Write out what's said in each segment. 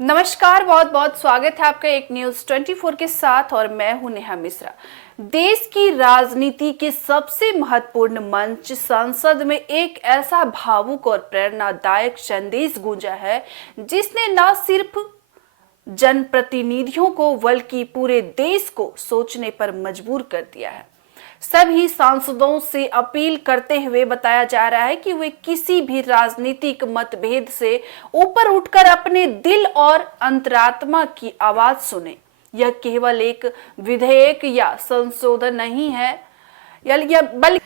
नमस्कार, बहुत बहुत स्वागत है आपका एक न्यूज 24 के साथ और मैं हूं नेहा मिश्रा। देश की राजनीति के सबसे महत्वपूर्ण मंच संसद में एक ऐसा भावुक और प्रेरणादायक संदेश गूंजा है जिसने न सिर्फ जनप्रतिनिधियों को बल्कि पूरे देश को सोचने पर मजबूर कर दिया है। सभी सांसदों से अपील करते हुए बताया जा रहा है कि वे किसी भी राजनीतिक मतभेद से ऊपर उठकर अपने दिल और अंतरात्मा की आवाज सुने। यह केवल एक विधेयक या संशोधन नहीं है, बल्कि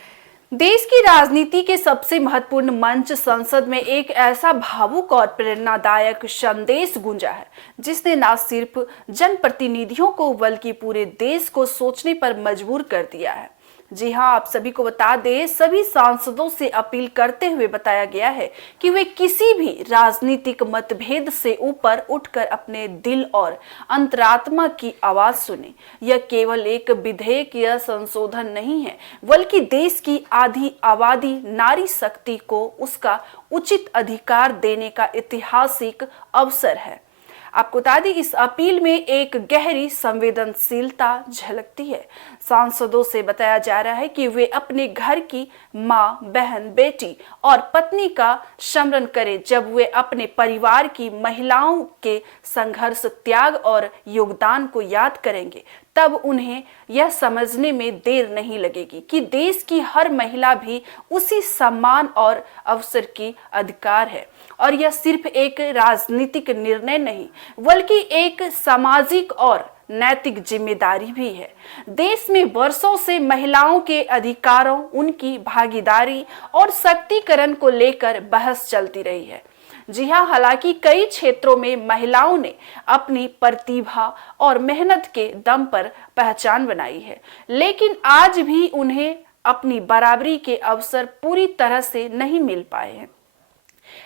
देश की राजनीति के सबसे महत्वपूर्ण मंच संसद में एक ऐसा भावुक और प्रेरणादायक संदेश गूंजा है जिसने न सिर्फ जनप्रतिनिधियों को बल्कि पूरे देश को सोचने पर मजबूर कर दिया है। जी हाँ, आप सभी को बता दें, सभी सांसदों से अपील करते हुए बताया गया है कि वे किसी भी राजनीतिक मतभेद से ऊपर उठकर अपने दिल और अंतरात्मा की आवाज सुने। यह केवल एक विधेयक या संशोधन नहीं है, बल्कि देश की आधी आबादी नारी शक्ति को उसका उचित अधिकार देने का ऐतिहासिक अवसर है। आपको बता दें, इस अपील में एक गहरी संवेदनशीलता झलकती है। सांसदों से बताया जा रहा है कि वे अपने घर की माँ, बहन, बेटी और पत्नी का स्मरण करें। जब वे अपने परिवार की महिलाओं के संघर्ष, त्याग और योगदान को याद करेंगे, तब उन्हें यह समझने में देर नहीं लगेगी कि देश की हर महिला भी उसी सम्मान और अवसर की अधिकार है। और यह सिर्फ एक राजनीतिक निर्णय नहीं, बल्कि एक सामाजिक और नैतिक जिम्मेदारी भी है। देश में वर्षों से महिलाओं के अधिकारों, उनकी भागीदारी और सशक्तिकरण को लेकर बहस चलती रही है। जी हाँ, हालांकि कई क्षेत्रों में महिलाओं ने अपनी प्रतिभा और मेहनत के दम पर पहचान बनाई है, लेकिन आज भी उन्हें अपनी बराबरी के अवसर पूरी तरह से नहीं मिल पाए हैं।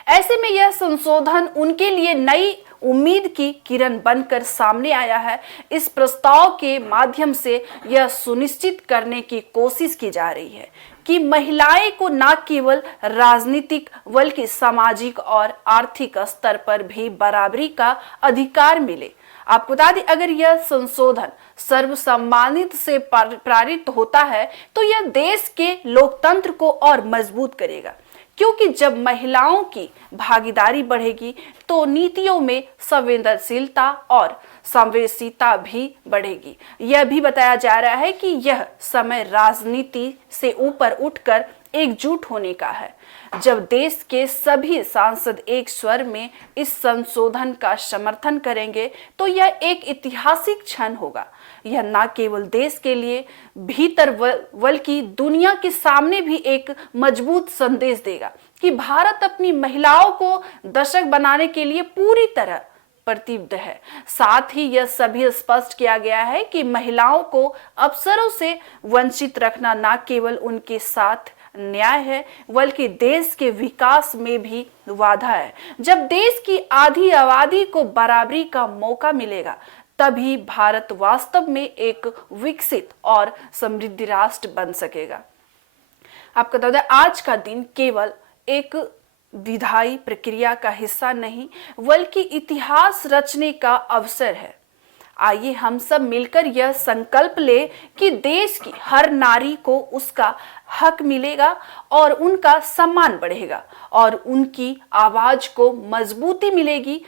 ऐसे में यह संशोधन उनके लिए नई उम्मीद की किरण बनकर सामने आया है। इस प्रस्ताव के माध्यम से यह सुनिश्चित करने की कोशिश की जा रही है कि महिलाएं को न केवल राजनीतिक बल्कि सामाजिक और आर्थिक स्तर पर भी बराबरी का अधिकार मिले। आपको बता दें, अगर यह संशोधन सर्वसम्मानित से पारित होता है तो यह देश के लोकतंत्र को और मजबूत करेगा, क्योंकि जब महिलाओं की भागीदारी बढ़ेगी तो नीतियों में संवेदनशीलता और संवेदनशीलता भी बढ़ेगी। यह भी बताया जा रहा है कि यह समय राजनीति से ऊपर उठकर एकजुट होने का है। जब देश के सभी सांसद एक स्वर में इस संशोधन का समर्थन करेंगे तो यह एक ऐतिहासिक क्षण होगा। यह न केवल देश के लिए भीतर बल्कि दुनिया के सामने भी एक मजबूत संदेश देगा कि भारत अपनी महिलाओं को दशक बनाने के लिए पूरी तरह प्रतिबद्ध है। साथ ही यह सभी स्पष्ट किया गया है कि महिलाओं को अवसरों से वंचित रखना न केवल उनके साथ न्याय है, बल्कि देश के विकास में भी बाधा है। जब देश की आधी आबादी को बराबरी का मौका मिलेगा, तभी भारत वास्तव में एक विकसित और समृद्ध राष्ट्र बन सकेगा। आपको बता दें, आज का दिन केवल एक विधायी प्रक्रिया का हिस्सा नहीं, बल्कि इतिहास रचने का अवसर है। आइए हम सब मिलकर यह संकल्प ले कि देश की हर नारी को उसका हक मिलेगा और उनका सम्मान बढ़ेगा और उनकी आवाज को मजबूती मिलेगी।